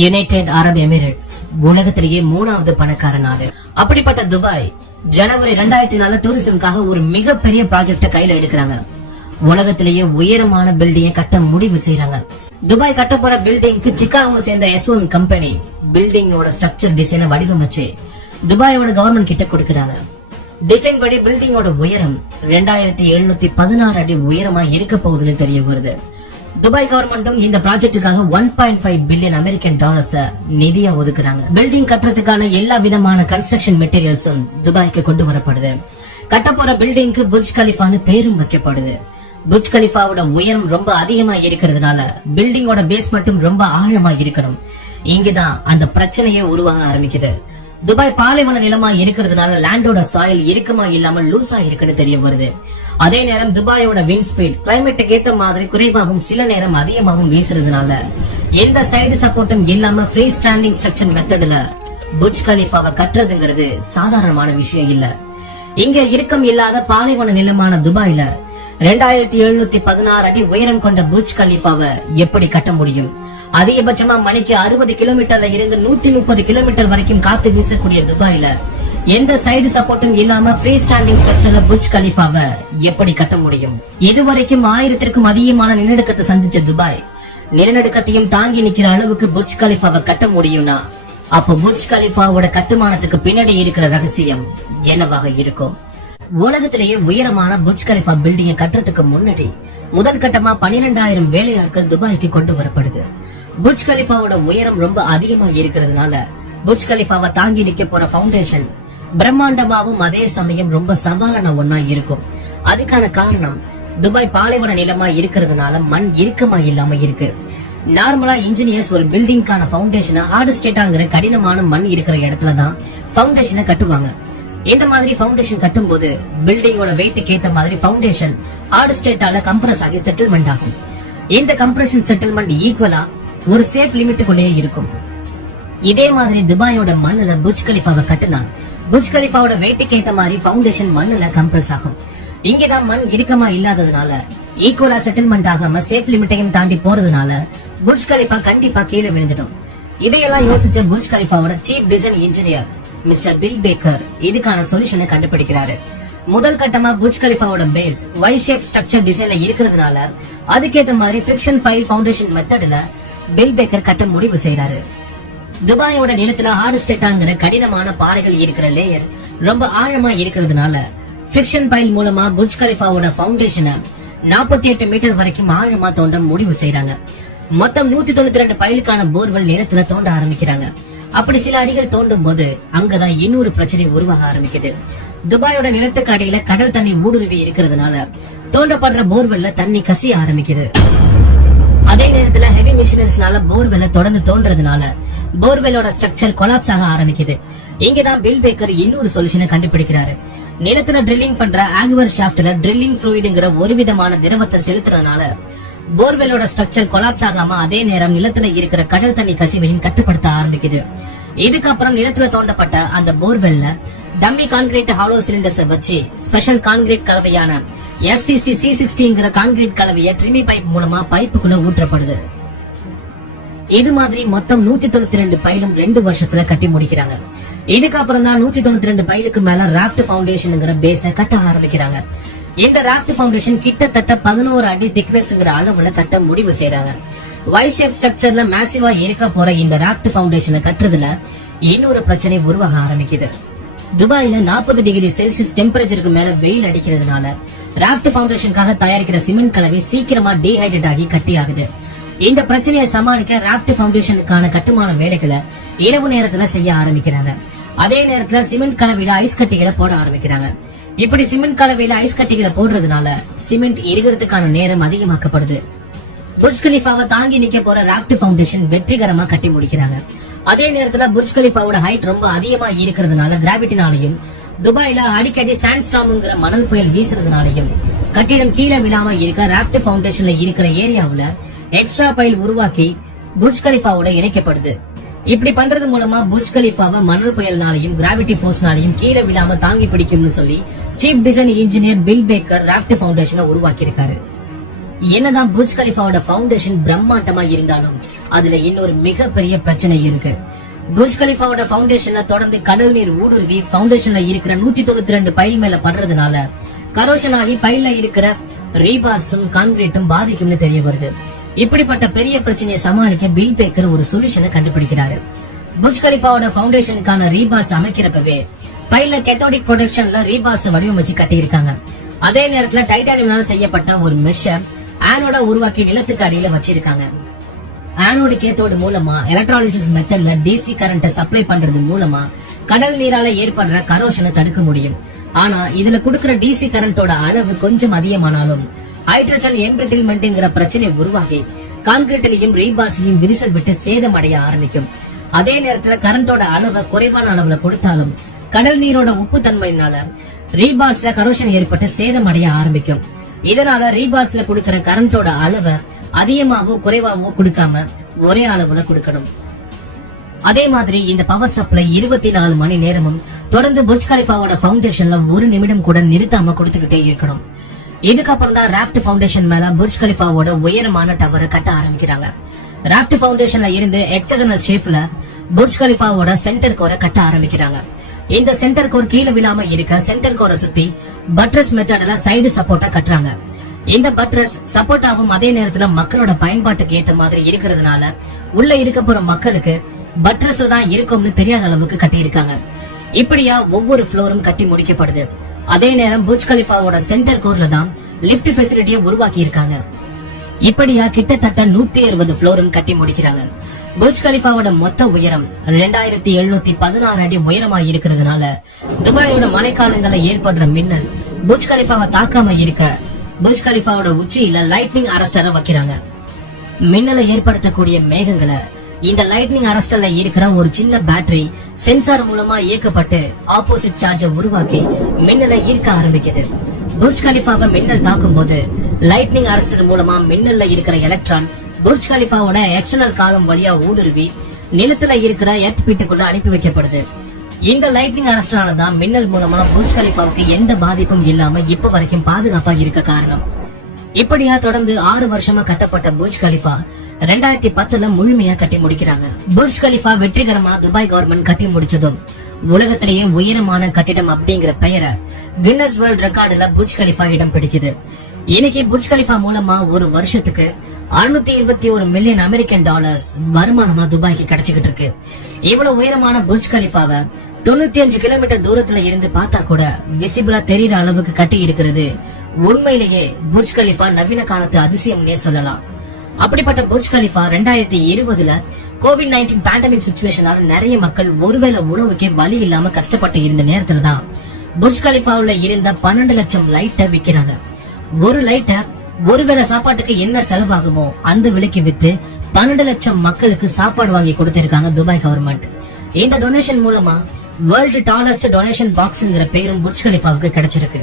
United அரபு Emirates உலகத்திலேயே மூணாவது பணக்கார நாடு. அப்படிப்பட்ட துபாய் ஜனவரி ரெண்டாயிரத்தி நாலு டூரிசம்காக ஒரு மிகப்பெரிய ப்ராஜெக்ட கையில எடுக்கிறாங்க. உலகத்திலேயே உயரமான பில்டிங்கை கட்ட முடிவு செய்யறாங்க துபாய் கட்ட போற பில்டிங்க்கு சிக்காகோ சேர்ந்த எஸ் ஒன் கம்பெனி பில்டிங்கோட ஸ்ட்ரக்சர் டிசைனை வடிவமைச்சு துபாயோட கவர்மெண்ட் கிட்ட கொடுக்கறாங்க. டிசைன் படி பில்டிங்கோட உயரம் ரெண்டாயிரத்தி எழுநூத்தி பதினாறு அடி உயரமா இருக்க போகுதுன்னு தெரிய வருது. துபாய் கவர்மெண்ட்டும் இந்த ப்ராஜெக்டுக்காக one point five billion American dollars நிதியா ஒதுக்குறாங்க. பில்டிங் கட்டுறதுக்கான எல்லா விதமான கன்ஸ்ட்ரக்ஷன் மெட்டீரியல்ஸும் துபாய்க்கு கொண்டு வரப்படுது. கட்ட போற பில்டிங்க்கு புர்ஜ் கலிஃபான்னு பேரும் வைக்கப்படுது. புர்ஜ் கலிஃபாவோட உயரம் ரொம்ப அதிகமா இருக்கிறதுனால பில்டிங்கோட பேஸ் மட்டும் ரொம்ப ஆழமா இருக்கணும். இங்கதான் அந்த பிரச்சனையே உருவாக ஆரம்பிக்குது. துபாய் பாலைவன நிலமா இருக்கிறதுனால லேண்டோட சாயில் இறுக்கமா இல்லாம லூசா இருக்குன்னு தெரிய வருது. அதே நேரம் துபாயோட விண்ட் ஸ்பீட் கிளைமேட்டுக்கு ஏத்த மாதிரி குறைவாகவும் சில நேரம் அதிகமாகவும் வீசுறதுனால எந்த சைடு சப்போர்ட்டும் இல்லாம ஃப்ரீ ஸ்டாண்டிங் ஸ்ட்ரக்சர் மெத்தட்ல புர்ஜ் கலிஃபாவை கட்டுறதுங்கிறது சாதாரணமான விஷயம் இல்ல. இங்க இறுக்கம் இல்லாத பாலைவன நிலமான துபாயில ரெண்டாயிரத்தி எழுநூத்தி பதினாறு அடி உயரம் கொண்ட புர்ஜ் கலிஃபாவை எப்படி கட்ட முடியும்? அதிகபட்சமா மணிக்கு அறுபது கிலோமீட்டர்ல இருந்து நூத்தி முப்பது கிலோமீட்டர் வரைக்கும் காத்து வீசக்கூடிய துபாயில எந்த சைடு சப்போர்ட்டும் இல்லாம ஃப்ரீ ஸ்டாண்டிங் ஸ்ட்ரக்சர்ல புர்ஜ் கலிஃபாவை எப்படி கட்ட முடியும்? இதுவரைக்கும் ஆயிரத்திற்கும் அதிகமான நிலநடுக்கத்தை சந்திச்ச துபாய் நிலநடுக்கத்தையும் தாங்கி நிக்கிற அளவுக்கு புர்ஜ் கலிஃபாவை கட்ட முடியும்னா அப்ப புர்ஜ் கலிஃபாவோட கட்டுமானத்துக்கு பின்னாடி இருக்கிற ரகசியம் என்னவாக இருக்கும்? உலகத்திலேயே உயரமான புர்ஜ் கலிஃபா பில்டிங்கை கட்டுறதுக்கு முன்னாடி முதல் கட்டமா பனிரெண்டாயிரம் வேலையாட்கள் துபாய்க்கு கொண்டு வரப்படுது. புர்ஜ் கலிஃபாவோட உயரம் ரொம்ப அதிகமா இருக்கிறதுனால புர்ஜ் கலிஃபாவை தாங்கி நிக்க போற பவுண்டேஷன் பிரம்மாண்டமாவும் அதே சமயம் ரொம்ப சவாலான ஒன்னா இருக்கும். அதுக்கான காரணம் துபாய் பாலைவன நிலமா இருக்கிறதுனால மண் இறுக்கமா இல்லாம இருக்கு. நார்மலா இன்ஜினியர்ஸ் ஒரு பில்டிங்கான பவுண்டேஷனை ஹார்ட் ஸ்டேட்டாங்கிற கடினமான மண் இருக்கிற இடத்துல தான் கட்டுவாங்க. இந்த மாதிரி ஃபவுண்டேஷன் கட்டும்போது பில்டிங்கோட வெயிட்டுக்கு ஏத்த மாதிரி ஃபவுண்டேஷன் ஹார்ட் ஸ்டேட்டால கம்ப்ரஸ் ஆகி செட்டில்மெண்ட் ஆகும். இந்த கம்ப்ரஷன் செட்டில்மெண்ட் ஈக்குவலா ஒரு சேஃப் லிமிட்டுக்குள்ளேயே இருக்கும். இதே மாதிரி துபாயோட மண்ணுல புஜ் கலிஃபாவை கட்டினா புஜ் கலிஃபாவோட வெயிட்டுக்கு ஏத்த மாதிரி ஃபவுண்டேஷன் மண்ணுல கம்ப்ரஸ் ஆகும். இங்கதான் மண் இறுக்கமா இல்லாததுனால ஈக்குவலா செட்டில்மெண்ட் ஆகாம சேஃப் லிமிட்டையும் தாண்டி போறதுனால புர்ஜ் கலிஃபா கண்டிப்பா கீழே விழுந்துடும். இதையெல்லாம் யோசிச்ச Burj கலிஃபாவோட chief design engineer mister Bill Baker. இதுக்கான சொல்யூஷனை கண்டுபிடிக்கிறாரு. முதல் கட்டமா புஜ் கலிஃபாவோட பேஸ் ஒய் ஷேப் ஸ்ட்ரக்சர் டிசைன்ல இருக்கிறதுனால அதுக்கேத்த மாதிரி ஃபிக்ஷன் ஃபைல் ஃபவுண்டேஷன் மெத்தட்ல பில் பேக்கர் கட்ட முடிவு செய்யறாரு துபாயோட நிலத்துல ஹார்ட் ஸ்டேட்டாங்கிற கடினமான பாறைகள் இருக்கிற லேயர் ரொம்ப ஆழமா இருக்கிறதுனால ஃபிக்ஷன் பைல் மூலமா புர்ஜ் கலிஃபாவோட ஃபவுண்டேஷனை நாற்பத்தி எட்டு மீட்டர் வரைக்கும் ஆழமா தோண்ட முடிவு செய்யறாங்க மொத்தம் நூத்தி தொண்ணூத்தி ரெண்டு பைலுக்கான போர்வெல் நிலத்துல தோண்ட ஆரம்பிக்கிறாங்க. அப்படி சில அடிகள் தோண்டும் போது அங்கதான் இன்னொரு பிரச்சனை உருவாக ஆரம்பிக்குது. துபாயோட நிலத்துக்கு அடியில கடல் தண்ணி ஊடுருவி இருக்கிறதுனால தோண்டப்படுற போர்வெல்ல தண்ணி கசிய ஆரம்பிக்குது. அதே நேரத்துல ஹெவி மிஷினரிஸ்னால போர்வெல்ல தொடர்ந்து தோன்றதுனால போர்வெல்லோட ஸ்ட்ரக்சர் கொலாப்ஸ் ஆக ஆரம்பிக்குது. இங்கதான் பில் பேக்கர் இன்னொரு சொல்யூஷனை கண்டுபிடிக்கிறாரு. நிலத்துல ட்ரில்லிங் பண்ற ஆகுவர் ஷாப்ட்ல ட்ரில்லிங் ஃப்ளூயிடுங்கிற ஒரு விதமான திரவத்தை செலுத்துறதுனால போர்வெல்லோட ஸ்ட்ரக்சர் கொலாப்ஸ் ஆகாம அதே நேரம் நிலத்துல இருக்கிற கடல் தண்ணி கசிவையும் கட்டுப்படுத்த ஆரம்பிக்குது. இதுக்கப்புறம் நிலத்துல தோண்டப்பட்ட அந்த போர்வெல்ல டம்மி கான்கிரீட் ஹாலோ சிலிண்டர்ஸ் வச்சு ஸ்பெஷல் கான்கிரீட் கலவையான எஸ்சிசி சி சிக்ஸ்டிங்கிற கான்கிரீட் கலவைய ட்ரிமி பைப் மூலமா பைப்புக்குள்ள ஊற்றப்படுது. இது மாதிரி மொத்தம் நூத்தி தொண்ணூத்தி ரெண்டு பைலும் ரெண்டு வருஷத்துல கட்டி முடிக்கிறாங்க. இதுக்கப்புறம் தான் நூத்தி தொண்ணூத்தி ரெண்டு பைலுக்கு மேல ராப்ட் பவுண்டேஷன்ங்கிற பேஸ கட்ட ஆரம்பிக்கிறாங்க. இந்த ராஃப்ட் பவுண்டேஷன் கிட்டத்தட்ட பதினோரு அடி திக்னஸ்ங்கிற அளவுல கட்ட முடிவு செய்யறாங்க ஒய் ஷேப் ஸ்ட்ரக்சர்ல மேசிவா இருக்க போற இந்த ராப்ட் பவுண்டேஷனை கட்டுறதுல இன்னொரு பிரச்சனை உருவாக ஆரம்பிக்குது. துபாயில நாற்பது டிகிரி செல்சியஸ் டெம்பரேச்சருக்கு மேல வெயில் அடிக்கிறதுனால ராப்ட் பவுண்டேஷனுக்காக தயாரிக்கிற சிமெண்ட் கலவை சீக்கிரமா டீஹைட்ரேட் ஆகி கட்டி ஆகுது. இந்த பிரச்சனையை சமாளிக்க ராப்ட் பவுண்டேஷனுக்கான கட்டுமான வேலைகளை இரவு நேரத்துல செய்ய ஆரம்பிக்கிறாங்க. அதே நேரத்துல சிமெண்ட் கலவையில ஐஸ் கட்டிகளை போட ஆரம்பிக்கிறாங்க. இப்படி சிமெண்ட் கலவையில ஐஸ் கட்டிகளை போடுறதுனால சிமெண்ட் எரிகிறதுக்கான நேரம் அதிகமாக்கப்படுது. புர்ஜ் கலிஃபாவை தாங்கி நிக்க போற ராஃப்ட் பவுண்டேஷன் வெற்றிகரமா கட்டி முடிக்கிறாங்க. அதே நேரத்துல புர்ஜ் கலிஃபாவோட ஹைட் ரொம்ப அதிகமா இருக்கிறதுனால கிராவிட்டினாலையும் துபாயில அடிக்கடி சாண்ட்ஸ்டாம்ங்கிற மணல் புயல் வீசுறதுனாலையும் கட்டிடம் கீழே விழாம இருக்க ராப்ட் பவுண்டேஷன்ல இருக்கிற ஏரியாவுல எக்ஸ்ட்ரா பைல் உருவாக்கி புர்ஜ் கலிஃபாவோட இணைக்கப்படுது. இப்படி பண்றது மூலமா புஷ் கலிஃபாவை மணல் புயல்னாலையும் கிராவிட்டி போர்ஸ்னாலையும் கீழே விழாம தாங்கி பிடிக்கும்னு சொல்லி chief design engineer Bill Baker raft பவுண்டேஷனை உருவாக்கி இருக்காரு என்னதான் புர்ஜ் கலிஃபாவோட பவுண்டேஷன் பிரம்மாண்டமா இருந்தாலும் அதுல இன்னொரு மிகப்பெரிய பிரச்சனை இருக்கு. புர்ஜ் கலிஃபாவோட ஃபவுண்டேஷன்ல தொடர்ந்து கடல் நீர் ஊடுருவி பவுண்டேஷன்ல இருக்கிற நூத்தி தொண்ணூத்தி ரெண்டு பைல் மேல படுறதுனால கரோஷன் ஆகி பைல்ல இருக்கிற ரீபார்ஸும் கான்கிரீட்டும் பாதிக்கும்னு தெரிய வருது. இப்படிப்பட்ட பெரிய பிரச்சனையை சமாளிக்க பில் பேக்கர் ஒரு சொல்யூஷனை கண்டுபிடிக்கிறாரு. புர்ஜ் கலிஃபாவோட பவுண்டேஷனுக்கான ரீபார்ஸ் அமைக்கிறப்பவே பைல கெத்தோடிக் ப்ரொடக்ஷன்ல ரீபார்ஸ் வடிவமைச்சு கட்டியிருக்காங்க. அதே நேரத்துல டைட்டானியம்னால செய்யப்பட்ட ஒரு மெஷ ஆனோட உருவாக்கி நிலத்துக்கு அடியில வச்சிருக்காங்க. ஆனோடு கேத்தோடு மூலமா எலக்ட்ராலிசிஸ் மெத்தட்ல டிசி கரண்ட சப்ளை பண்றது மூலமா கடல் நீரால ஏற்படுற கரோஷனை தடுக்க முடியும். ஆனா இதுல குடுக்கிற டிசி கரண்டோட அளவு கொஞ்சம் அதிகமானாலும் ஹைட்ரஜன் எம்பிரிட்டில்மெண்ட்ங்கிற பிரச்சனை உருவாகி கான்கிரீட்டிலையும் ரீபார்ஸ்லயும் விரிசல் விட்டு சேதம் அடைய ஆரம்பிக்கும். அதே நேரத்துல கரண்டோட அளவை குறைவான அளவுல கொடுத்தாலும் கடல் நீரோட உப்பு தன்மையினால ரீபார்ஸ்ல கரோஷன் ஏற்பட்டு சேதம் அடைய ஆரம்பிக்கும். இதனால ரீபார்ஸ்ல கொடுக்கிற கரண்டோட அளவை அதிகமாவோ குறைவாவோ கொடுக்காம ஒரே அளவுல கொடுக்கணும். அதே மாதிரி இந்த பவர் சப்ளை இருபத்தி நாலு மணி நேரமும் தொடர்ந்து புர்ஜ் கலிஃபாவோட ஒரு நிமிடம் கூட நிறுத்தாம கொடுத்துக்கிட்டே இருக்கணும். இதுக்கப்புறம் தான் ராஃப்ட் ஃபவுண்டேஷன் மேல புர்ஜ் கலிஃபாவோட உயரமான டவரை கட்ட ஆரம்பிக்கிறாங்க. ராஃப்ட் ஃபவுண்டேஷன்ல இருந்து எக்ஸகனல் ஷேப்ல புர்ஜ் கலிஃபாவோட சென்டர் கோரை கட்ட ஆரம்பிக்கிறாங்க. இந்த சென்டர் கோர் கீழே விழாம இருக்க சென்டர் கோரை சுத்தி பட்ரஸ் மெத்தட்ல சைடு சப்போர்ட்டா கட்டுறாங்க. இந்த பட்ரஸ் சப்போர்ட்டாவும் அதே நேரத்துல மக்களோட பயன்பாட்டுக்கு ஏத்த மாதிரி இருக்கிறதுனால உள்ள இருக்க போற மக்களுக்கு பட்ரஸ் தான் இருக்கும்னு தெரியாத அளவுக்கு கட்டியிருக்காங்க. இப்படியா ஒவ்வொரு ஃப்ளோரும் கட்டி முடிக்கப்படுது. அதே நேரம் புர்ஜ் கலிஃபாவோட சென்டர் கோர்ல தான் லிப்ட் பெசிலிட்டியை உருவாக்கி இருக்காங்க இப்படியா கிட்டத்தட்ட நூத்தி அறுபது புளோரும் கட்டி முடிக்கிறாங்க. புர்ஜ் கலிஃபாவோட மொத்த உயரம் ரெண்டாயிரத்தி எழுநூத்தி பதினாறு அடி உயரமா இருக்கிறதுனால துபாயோட மழைக்காலங்கள்ல ஏற்படுற மின்னல் புர்ஜ் கலிஃபாவை தாக்காம இருக்க புர்ஜ் கலிஃபாவோட உச்சியில லைட்னிங் அரஸ்டரை வைக்கிறாங்க. மின்னலை ஏற்படுத்தக்கூடிய மேகங்களை இந்த லைட்னிங் அரஸ்டல்ல இருக்கிற ஒரு சின்ன பேட்டரி சென்சார் மூலமா இயக்கப்பட்டு ஆப்போசிட் சார்ஜை உருவாக்கி மின்னலை ஈர்க்க ஆரம்பிக்குது. புர்ஜ் கலிஃபாவை மின்னல் தாக்கும் போது லைட்னிங் அரஸ்டர் மூலமா மின்னல்ல இருக்கிற எலக்ட்ரான் புர்ஜ் கலிஃபாவோட எக்ஸ்டர்னல் காலம் வழியா ஊடுருவி நிலத்துல இருக்கிற எர்த் பீட்டுக்குள்ள அனுப்பி வைக்கப்படுது. இந்த லைட்னிங் அரஸ்டரால தான் மின்னல் மூலமா புர்ஜ் கலிஃபாவுக்கு எந்த பாதிப்பும் இல்லாம இப்ப வரைக்கும் பாதுகாப்பா இருக்க காரணம். இப்படியா தொடர்ந்து ஆறு வருஷமா கட்டப்பட்ட புர்ஜ் கலிஃபா ரெண்டாயிரத்தி பத்துல முழுமையா கட்டி முடிக்கிறாங்க. புர்ஜ் கலிஃபா வெற்றிகரமா துபாய் கவர்மெண்ட் கட்டி முடிச்சதும் உலகத்திலேயே உயரமான கட்டிடம் அப்படிங்கிற பெயரை கின்னஸ் வேர்ல்ட் ரெக்கார்டுல புர்ஜ் கலிஃபா இடம் பிடிக்குது. இன்னைக்கு புர்ஜ் கலிஃபா மூலமா ஒரு வருஷத்துக்கு அறுநூத்தி இருபத்தி ஒரு மில்லியன் அமெரிக்கன் டாலர்ஸ் வருமானமா துபாய்க்கு கிடைச்சுக்கிட்டு இருக்கு. இவ்வளவு உயரமான புர்ஜ் கலிஃபாவை தொண்ணூத்தி அஞ்சு கிலோமீட்டர் தூரத்துல இருந்து பார்த்தா கூட விசிபிளா தெரியற அளவுக்கு கட்டி இருக்கிறது உண்மையிலேயே புர்ஜ் கலிஃபா நவீன காலத்து அதிசயம்னே சொல்லலாம். அப்படிப்பட்ட புர்ஜ் கலிஃபா ரெண்டாயிரத்தி இருபதுல கோவிட் நைன்டீன் பேண்டமிக் சுச்சுவேஷனால நிறைய மக்கள் ஒருவேளை உணவுக்கே வழி இல்லாம கஷ்டப்பட்டு இருந்த நேரத்துல தான் புர்ஜ் கலிஃபாவுல இருந்த பன்னெண்டு லட்சம் லைட்டை விக்கிறாங்க. ஒரு லைட்டை ஒருவேளை சாப்பாட்டுக்கு என்ன செலவாகுமோ அந்த விலைக்கு வித்து பன்னெண்டு லட்சம் மக்களுக்கு சாப்பாடு வாங்கி கொடுத்திருக்காங்க துபாய் கவர்மெண்ட் இந்த டொனேஷன் மூலமா வேர்ல்டு டாலஸ்ட் டொனேஷன் பாக்ஸ்ங்கிற பேரும் புர்ஜ் கலிஃபாவுக்கு கிடைச்சிருக்கு.